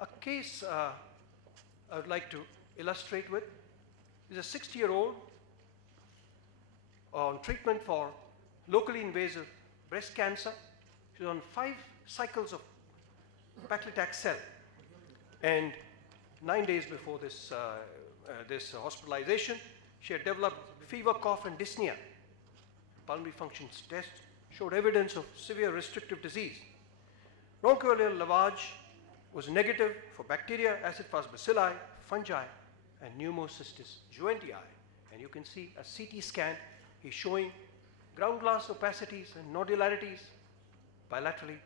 A case I would like to illustrate with is a 60-year-old on treatment for locally invasive breast cancer. She was on 5 cycles of paclitaxel, and 9 days before this hospitalization, she had developed fever, cough, and dyspnea. Pulmonary function test showed evidence of severe restrictive disease. Bronchoalveolar lavage was negative for bacteria, acid-fast bacilli, fungi, and pneumocystis jointii. And you can see a CT scan is showing ground glass opacities and nodularities bilaterally,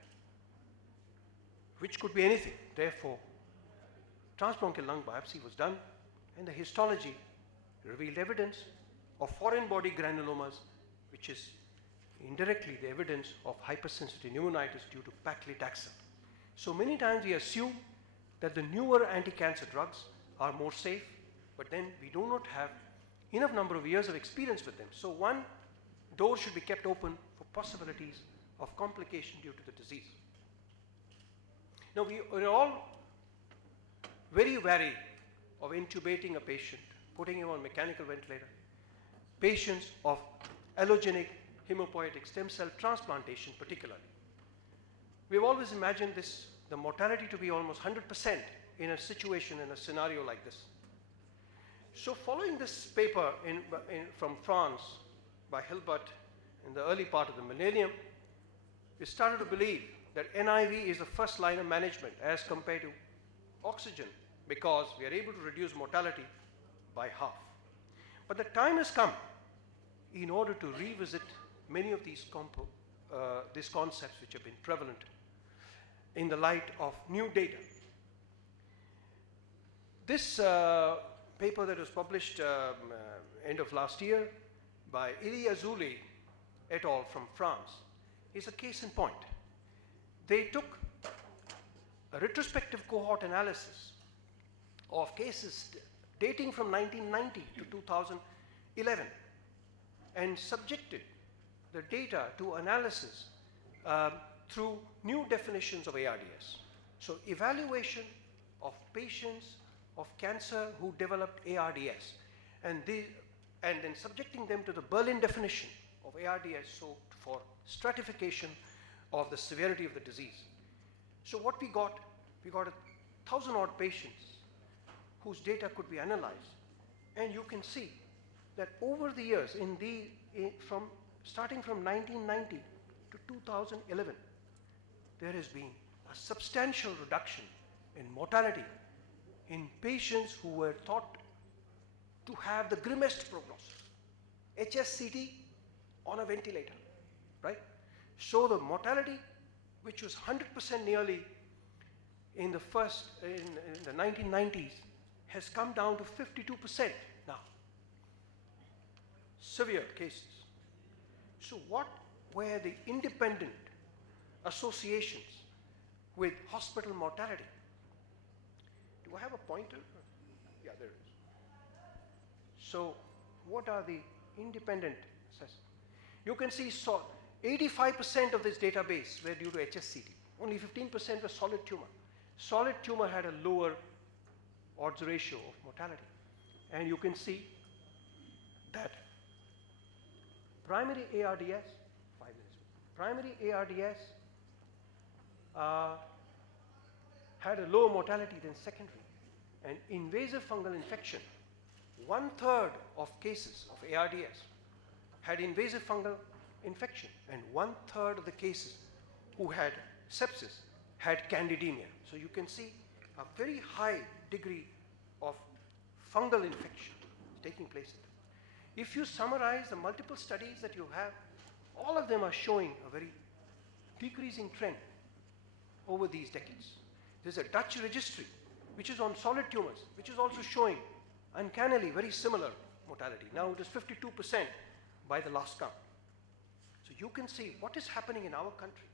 which could be anything. Therefore, transbronchial lung biopsy was done, and the histology revealed evidence of foreign body granulomas, which is indirectly the evidence of hypersensitive pneumonitis due to paclitaxel. So many times we assume that the newer anti-cancer drugs are more safe, but then we do not have enough number of years of experience with them. So one door should be kept open for possibilities of complication due to the disease. Now we are all very wary of intubating a patient, putting him on mechanical ventilator. Patients of allogenic hematopoietic stem cell transplantation particularly. We've always imagined the mortality to be almost 100% in a situation, in a scenario like this. So following this paper from France by Hilbert in the early part of the millennium, we started to believe that NIV is the first line of management as compared to oxygen, because we are able to reduce mortality by half. But the time has come in order to revisit many of these concepts which have been prevalent in the light of new data. This paper that was published end of last year by Ili Azoulay et al. From France is a case in point. They took a retrospective cohort analysis of cases dating from 1990 to 2011 and subjected the data to analysis through new definitions of ARDS. So evaluation of patients of cancer who developed ARDS and then subjecting them to the Berlin definition of ARDS, so for stratification of the severity of the disease. So what we got 1,000 odd patients whose data could be analyzed, and you can see that over the years, starting from 1990 to 2011, there has been a substantial reduction in mortality in patients who were thought to have the grimmest prognosis. HSCT on a ventilator, right? So the mortality, which was 100% nearly in the 1990s, has come down to 52% now. Severe cases. So what were the independent associations with hospital mortality? Do I have a pointer? Yeah, there is. So what are the independent assessments? You can see 85% of this database were due to HSCT. Only 15% was solid tumor. Solid tumor had a lower odds ratio of mortality. And you can see that primary ARDS, 5 minutes. Primary ARDS had a lower mortality than secondary. And invasive fungal infection, 1/3 of cases of ARDS had invasive fungal infection, and 1/3 of the cases who had sepsis had candidemia. So you can see a very high degree of fungal infection taking place. If you summarize the multiple studies that you have, all of them are showing a very decreasing trend over these decades. There's a Dutch registry which is on solid tumors, which is also showing uncannily very similar mortality. Now it is 52% by the last count. So you can see what is happening in our country.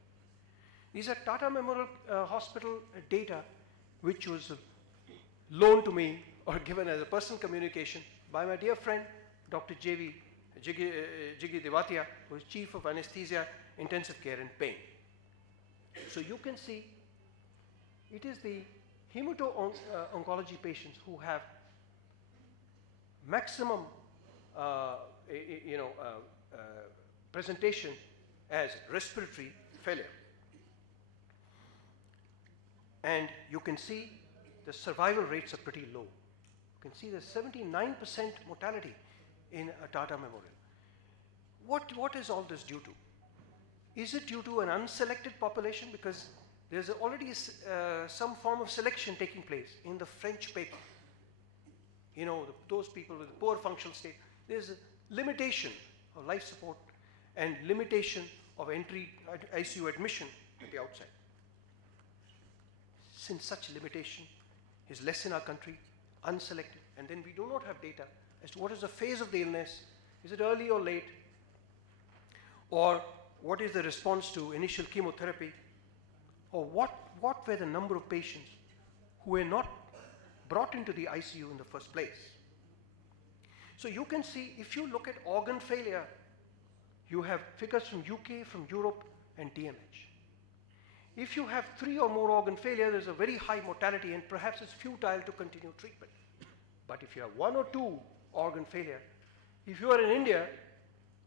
These are Tata Memorial Hospital data, which was loaned to me or given as a personal communication by my dear friend, Dr. Jiggy Devatia, who is Chief of Anesthesia, Intensive Care and Pain. So you can see it is the Hemato-oncology patients who have maximum presentation as respiratory failure. And you can see the survival rates are pretty low. You can see there's 79% mortality in a Tata Memorial. What is all this due to? Is it due to an unselected population? Because there's already some form of selection taking place in the French paper. You know, those people with poor functional state, there's a limitation of life support and limitation of entry ICU admission at the outside. Since such limitation is less in our country, unselected, and then we do not have data as to what is the phase of the illness, is it early or late, or what is the response to initial chemotherapy, or what were the number of patients who were not brought into the ICU in the first place. So you can see, if you look at organ failure, you have figures from UK, from Europe, and DMH. If you have 3 or more organ failure, there's a very high mortality and perhaps it's futile to continue treatment. But if you have 1 or 2 organ failure, if you are in India,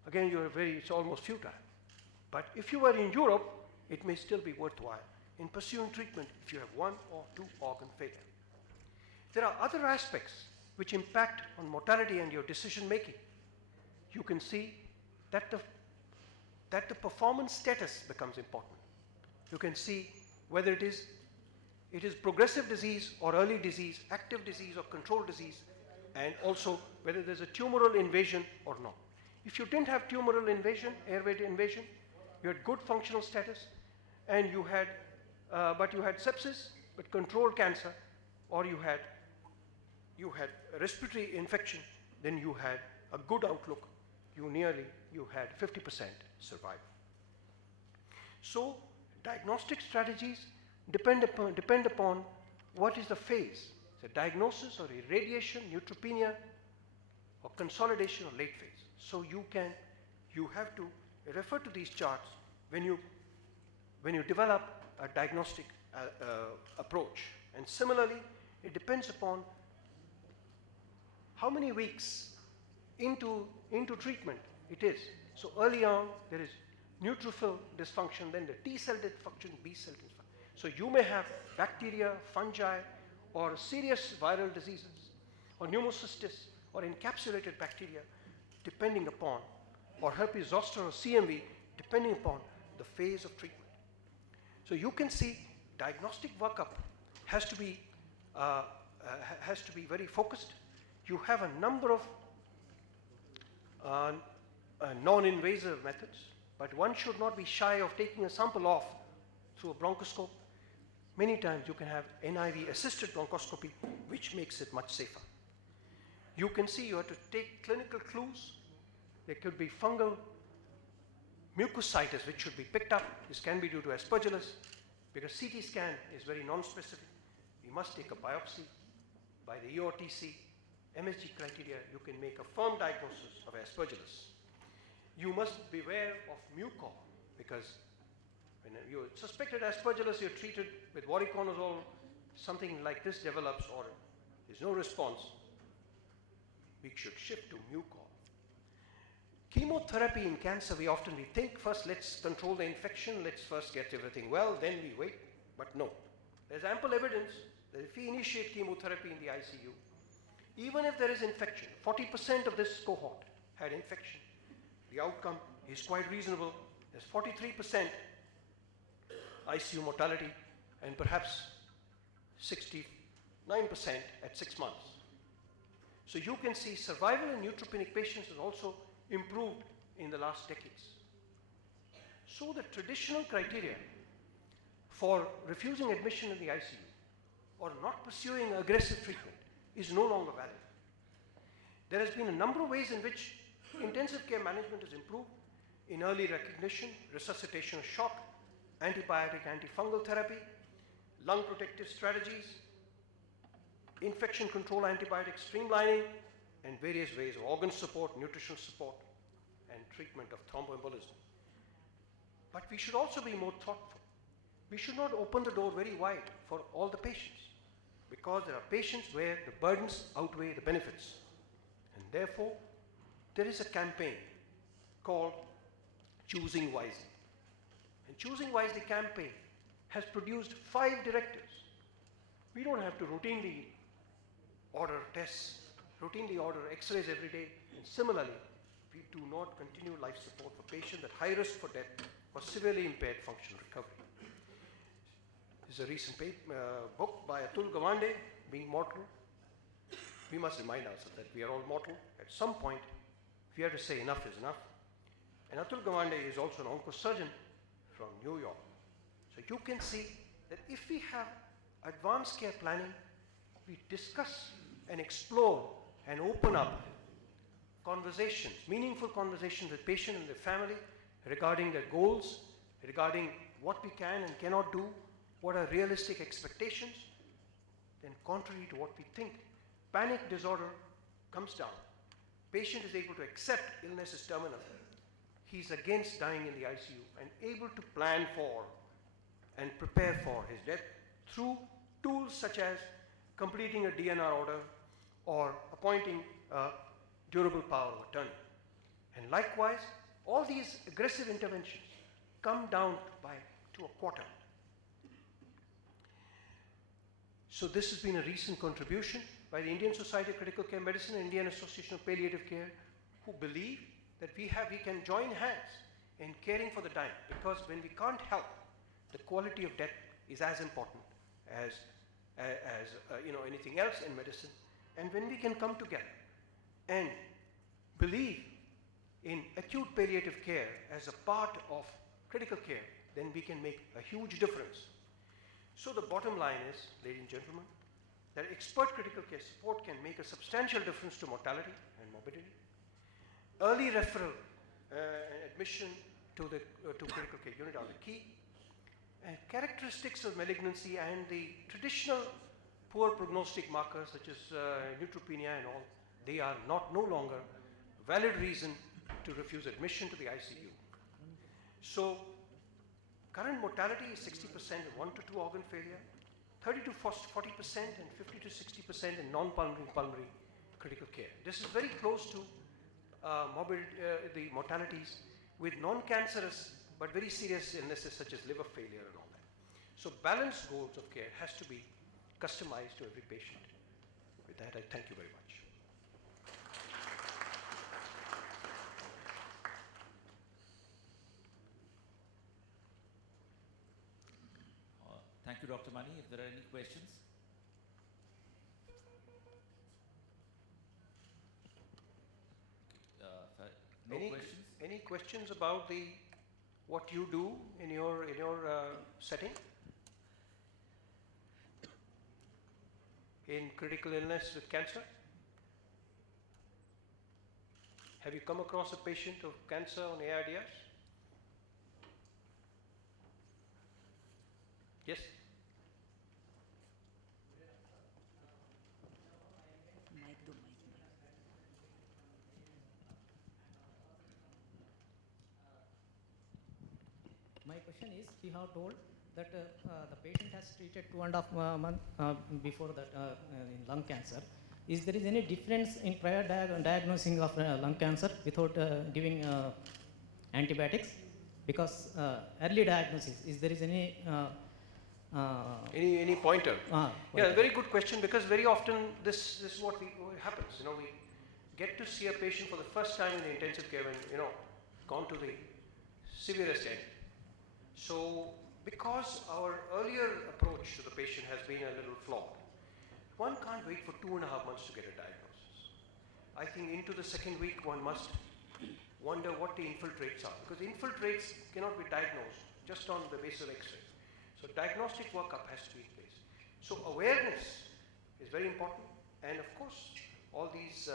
again it's almost futile. But if you are in Europe, it may still be worthwhile in pursuing treatment if you have 1 or 2 organ failure. There are other aspects which impact on mortality and your decision making. You can see that the performance status becomes important. You can see whether it is progressive disease or early disease, active disease or controlled disease, and also whether there's a tumoral invasion or not. If you didn't have tumoral invasion, airway invasion, you had good functional status, and you had sepsis but controlled cancer, or you had respiratory infection, then you had a good outlook. You had 50% survival. So diagnostic strategies depend upon what is the phase. It's a diagnosis or irradiation, neutropenia, or consolidation or late phase. So you have to refer to these charts when you develop a diagnostic approach. And similarly, it depends upon how many weeks into treatment it is. So early on, there is neutrophil dysfunction, then the T cell dysfunction, B cell dysfunction. So you may have bacteria, fungi, or serious viral diseases, or pneumocystis, or encapsulated bacteria, depending upon, or herpes zoster or CMV, depending upon the phase of treatment. So you can see diagnostic workup has to be very focused. You have a number of non-invasive methods, but one should not be shy of taking a sample off through a bronchoscope. Many times you can have NIV-assisted bronchoscopy, which makes it much safer. You can see you have to take clinical clues. There could be fungal mucositis, which should be picked up. This can be due to aspergillus, because CT scan is very non-specific. You must take a biopsy. By the EORTC, MSG criteria, you can make a firm diagnosis of aspergillus. You must beware of mucor, because when you suspected aspergillus, you're treated with voriconazole, something like this develops or there's no response, we should shift to mucor. Chemotherapy in cancer, we think first let's control the infection, let's first get everything well, then we wait. But no, there's ample evidence that if we initiate chemotherapy in the ICU, even if there is infection, 40% of this cohort had infection, the outcome is quite reasonable. There's 43% ICU mortality and perhaps 69% at 6 months. So you can see survival in neutropenic patients has also improved in the last decades. So the traditional criteria for refusing admission in the ICU or not pursuing aggressive treatment is no longer valid. There has been a number of ways in which intensive care management has improved in early recognition, resuscitation of shock, antibiotic, antifungal therapy, lung protective strategies, infection control antibiotic streamlining, and various ways of organ support, nutritional support, and treatment of thromboembolism. But we should also be more thoughtful. We should not open the door very wide for all the patients. because there are patients where the burdens outweigh the benefits. And therefore, there is a campaign called Choosing Wisely. And Choosing Wisely campaign has produced 5 directives. We don't have to routinely order tests, routinely order x-rays every day. And similarly, we do not continue life support for patients at high risk for death or severely impaired functional recovery. This is a recent book by Atul Gawande, Being Mortal. We must remind ourselves that we are all mortal. At some point, we have to say enough is enough. And Atul Gawande is also an oncosurgeon from New York. So you can see that if we have advanced care planning, we discuss and explore and open up conversations, meaningful conversations with patient and their family regarding their goals, regarding what we can and cannot do, what are realistic expectations, then contrary to what we think, panic disorder comes down. Patient is able to accept illness is terminal. He's against dying in the ICU and able to plan for and prepare for his death through tools such as completing a DNR order or appointing a durable power of attorney. And likewise, all these aggressive interventions come down to a quarter. So this has been a recent contribution by the Indian Society of Critical Care Medicine and Indian Association of Palliative Care, who believe that we can join hands in caring for the dying, because when we can't help, the quality of death is as important as anything else in medicine. And when we can come together and believe in acute palliative care as a part of critical care, then we can make a huge difference. So the bottom line is, ladies and gentlemen, that expert critical care support can make a substantial difference to mortality and morbidity. Early referral and admission to critical care unit are the key. And characteristics of malignancy and the traditional poor prognostic markers such as neutropenia and all, they are no longer valid reason to refuse admission to the ICU. So current mortality is 60% in 1 to 2 organ failure, 30 to 40% and 50 to 60% in non-pulmonary pulmonary critical care. This is very close to the mortalities with non-cancerous but very serious illnesses such as liver failure and all that. So balanced goals of care has to be customized to every patient. With that, I thank you very much. Thank you, Dr. Mani. If there are any questions? No questions? Any questions about what you do in your setting? In critical illness with cancer? Have you come across a patient of cancer on ARDS? Yes? My question is, he have told that the patient has treated 2.5 months before that in lung cancer. Is there any difference in prior diagnosing of lung cancer without giving antibiotics? Because early diagnosis, is there any pointer? Yeah, very good question, because very often this is what happens. We get to see a patient for the first time in the intensive care when gone to the severest end. So because our earlier approach to the patient has been a little flawed, one can't wait for 2.5 months to get a diagnosis. I think into the second week one must wonder what the infiltrates are, because infiltrates cannot be diagnosed just on the basis of X-ray. So diagnostic workup has to be in place. So awareness is very important, and of course all these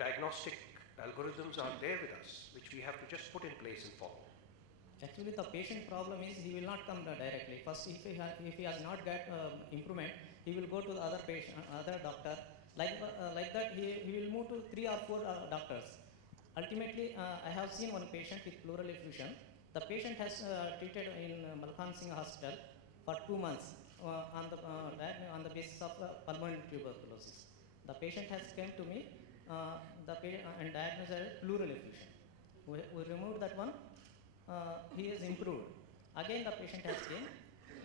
diagnostic algorithms are there with us, which we have to just put in place and follow. Actually, the patient problem is he will not come directly. First, if he has not got improvement, he will go to the other doctor. Like that, he will move to 3 or 4 doctors. Ultimately, I have seen one patient with pleural effusion. The patient has treated in Malkhan Singh Hospital for 2 months. on the basis of pulmonary tuberculosis. The patient has come to me and diagnosed as pleural effusion. We removed that one. He is improved. Again, the patient has came.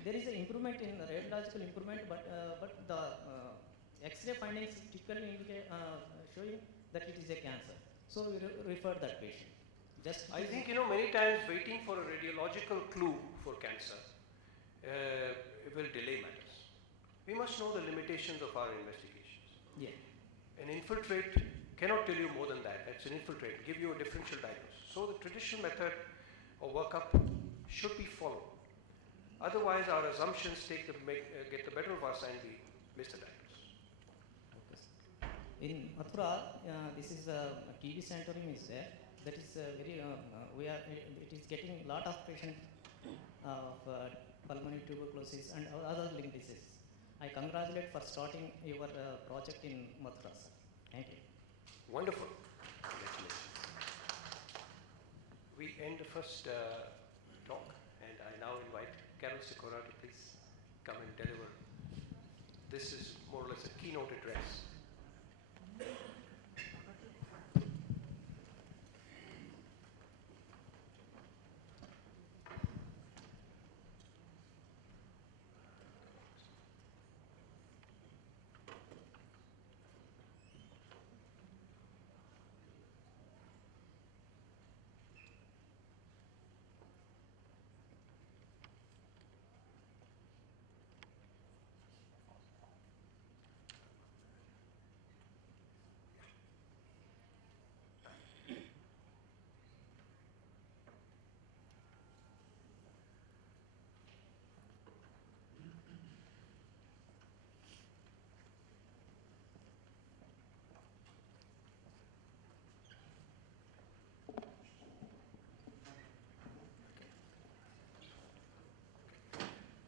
There is an improvement in radiological improvement, but the X-ray findings typically indicate showing that it is a cancer. So we refer that patient. Just I think, many times waiting for a radiological clue for cancer will delay matters. We must know the limitations of our investigations. Yeah. An infiltrate cannot tell you more than that. It's an infiltrate, give you a differential diagnosis. So the traditional method of workup should be followed. Otherwise, our assumptions get the better of us and we miss the diagnosis. Okay. In Mathura, this is a TB sanatorium is there. That is it is getting a lot of patients of pulmonary tuberculosis and other lung diseases. I congratulate for starting your project in Mathura, sir. Thank you. Wonderful. Congratulations. We end the first talk, and I now invite Carol Sikora to please come and deliver. This is more or less a keynote address.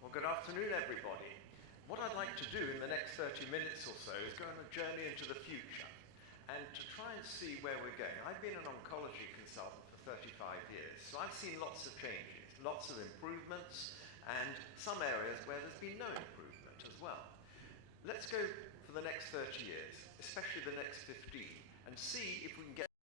Well, good afternoon, everybody. What I'd like to do in the next 30 minutes or so is go on a journey into the future and to try and see where we're going. I've been an oncology consultant for 35 years, so I've seen lots of changes, lots of improvements, and some areas where there's been no improvement as well. Let's go for the next 30 years, especially the next 15, and see if we can get